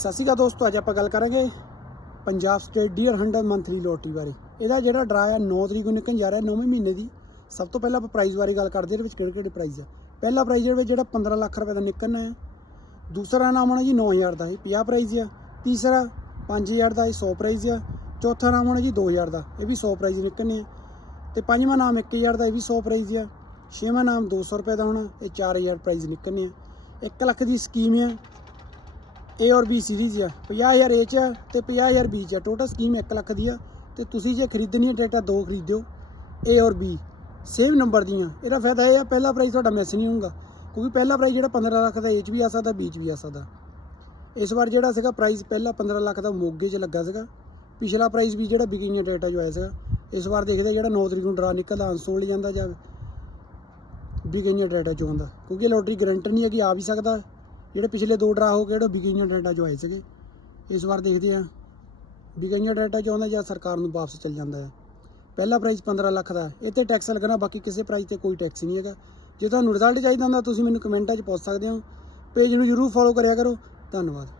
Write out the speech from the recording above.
ਸਤਿ ਸ਼੍ਰੀ ਅਕਾਲ ਦੋਸਤੋ, ਅੱਜ ਆਪਾਂ ਗੱਲ ਕਰਾਂਗੇ Punjab state dear hunter monthly lottery ਬਾਰੇ। ਇਹਦਾ ਜਿਹੜਾ ਡਰਾ ਆ 9 ਤਰੀਕ ਨੂੰ ਨਿਕਲਣ ਜਾ ਰਿਹਾ 9ਵੇਂ ਮਹੀਨੇ ਦੀ। ਸਭ ਤੋਂ ਪਹਿਲਾਂ ਆਪਾਂ ਪ੍ਰਾਈਜ਼ ਬਾਰੇ ਗੱਲ ਕਰਦੇ ਇਹਦੇ ਵਿੱਚ ਕਿਹੜੇ ਕਿਹੜੇ ਪ੍ਰਾਈਜ਼ ਆ। ਪਹਿਲਾ ਪ੍ਰਾਈਜ਼ ਜਿਹੜਾ ਜਿਹੜਾ 15 ਲੱਖ ਰੁਪਏ ਦਾ ਨਿਕਲਣਾ ਹੈ ਦੂਸਰਾ ਨਾਮ ਹੋਣਾ ਜੀ 9000 ਦਾ, ਇਹ 50 ਪ੍ਰਾਈਜ਼ ਆ। ਤੀਸਰਾ 5000 ਦਾ, ਇਹ 100 ਪ੍ਰਾਈਜ਼ ਆ। ਚੌਥਾ ਨਾਮ ਹੋਣਾ ਜੀ 2000 ਦਾ, ਇਹ ਵੀ 100 ਪ੍ਰਾਈਜ਼ ਨਿਕਲਣੇ ਆ। ਤੇ ਪੰਜਵਾਂ ਨਾਮ 1000 ਦਾ, ਇਹ ਵੀ 100 ਪ੍ਰਾਈਜ਼ ਆ। ਛੇਵਾਂ ਨਾਮ 200 ਰੁਪਏ ਦਾ ਹੋਣਾ ਇਹ 4000 ਪ੍ਰਾਈਜ਼ ਨਿਕਲਣੇ ਆ। 1 ਲੱਖ ਦੀ ਸਕੀਮ ਆ। ਏ ਔਰ ਬੀ ਸੀਰੀਜ਼ ਆ। 50000 ਏ ਚ ਆ ਤੇ 50000 ਬੀ ਚ ਆ। ਟੋਟਲ ਸਕੀਮ 1 ਲੱਖ ਦੀ ਆ। ਤੇ ਤੁਸੀਂ ਜੇ ਖਰੀਦਣੀ ਹੈ ਟਰੈਕਟਰ ਦੋ ਖਰੀਦਿਓ। ਏ ਔਰ ਬੀ ਸੇਮ ਨੰਬਰ ਦੀਆਂ। ਇਹਦਾ ਫਾਇਦਾ ਇਹ ਆ, ਪਹਿਲਾ ਪ੍ਰਾਈਸ ਤੁਹਾਡਾ ਮਿਸ ਨਹੀਂ ਹੋਊਗਾ। ਕਿਉਂਕਿ ਪਹਿਲਾ ਪ੍ਰਾਈਸ ਜਿਹੜਾ 15 ਲੱਖ ਦਾ ਏ ਚ ਵੀ ਆ ਸਕਦਾ ਬੀ ਚ ਵੀ ਆ ਸਕਦਾ। ਇਸ ਵਾਰ ਜਿਹੜਾ ਸੀਗਾ ਪ੍ਰਾਈਸ ਪਹਿਲਾ 15 ਲੱਖ ਦਾ ਮੋਗੇ 'ਚ ਲੱਗਾ ਸੀਗਾ। ਪਿਛਲਾ ਪ੍ਰਾਈਸ ਵੀ ਜਿਹੜਾ ਬਿਗਿਨਰ ਡਾਟਾ ਜੋ ਆਇਆ ਸੀਗਾ। ਇਸ ਵਾਰ ਦੇਖਦੇ ਜਿਹੜਾ 9 ਤਰੀਕ ਨੂੰ ਡਰਾ ਨਿਕਲਦਾ ਅਨਸੋਲਡ ਜਾਂਦਾ ਜਾਂ ਬਿਗਿਨਰ ਡਾਟਾ ਚੋਂ ਆਉਂਦਾ। ਕਿਉਂਕਿ ਲੋਟਰੀ ਗਰੰਟਰ ਨਹੀਂ ਹੈ ਕਿ ਆ ਵੀ ਸਕਦਾ। ਜਿਹੜੇ ਪਿਛਲੇ ਦੋ ਡਰਾ ਹੋ ਗਏ ਜਿਹੜੇ ਬਿਗਿਨਰ ਡਾਟਾ ਜੋ ਆਏ ਸੀਗੇ, ਇਸ ਵਾਰ ਦੇਖਦੇ ਹਾਂ। ਬਿਗਿਨਰ ਡਾਟਾ ਜੋ ਆਉਂਦਾ ਜਾਂ ਸਰਕਾਰ ਨੂੰ ਵਾਪਸ ਚਲ ਜਾਂਦਾ ਹੈ। ਪਹਿਲਾ ਪ੍ਰਾਈਸ 15 ਲੱਖ ਦਾ ਹੈ। ਇਹ ਤੇ ਟੈਕਸ ਲੱਗਣਾ, ਬਾਕੀ ਕਿਸੇ ਪ੍ਰਾਈਸ ਤੇ ਕੋਈ ਟੈਕਸ ਨਹੀਂ ਹੈਗਾ। ਜੇ ਤੁਹਾਨੂੰ ਰਿਜ਼ਲਟ ਚਾਹੀਦਾ ਹੁੰਦਾ, ਤੁਸੀਂ ਮੈਨੂੰ ਕਮੈਂਟਾਂ 'ਚ ਪੁੱਛ ਸਕਦੇ ਹੋ। ਪੇਜ ਨੂੰ ਜਰੂਰ ਫੋਲੋ ਕਰਿਆ ਕਰੋ। ਧੰਨਵਾਦ।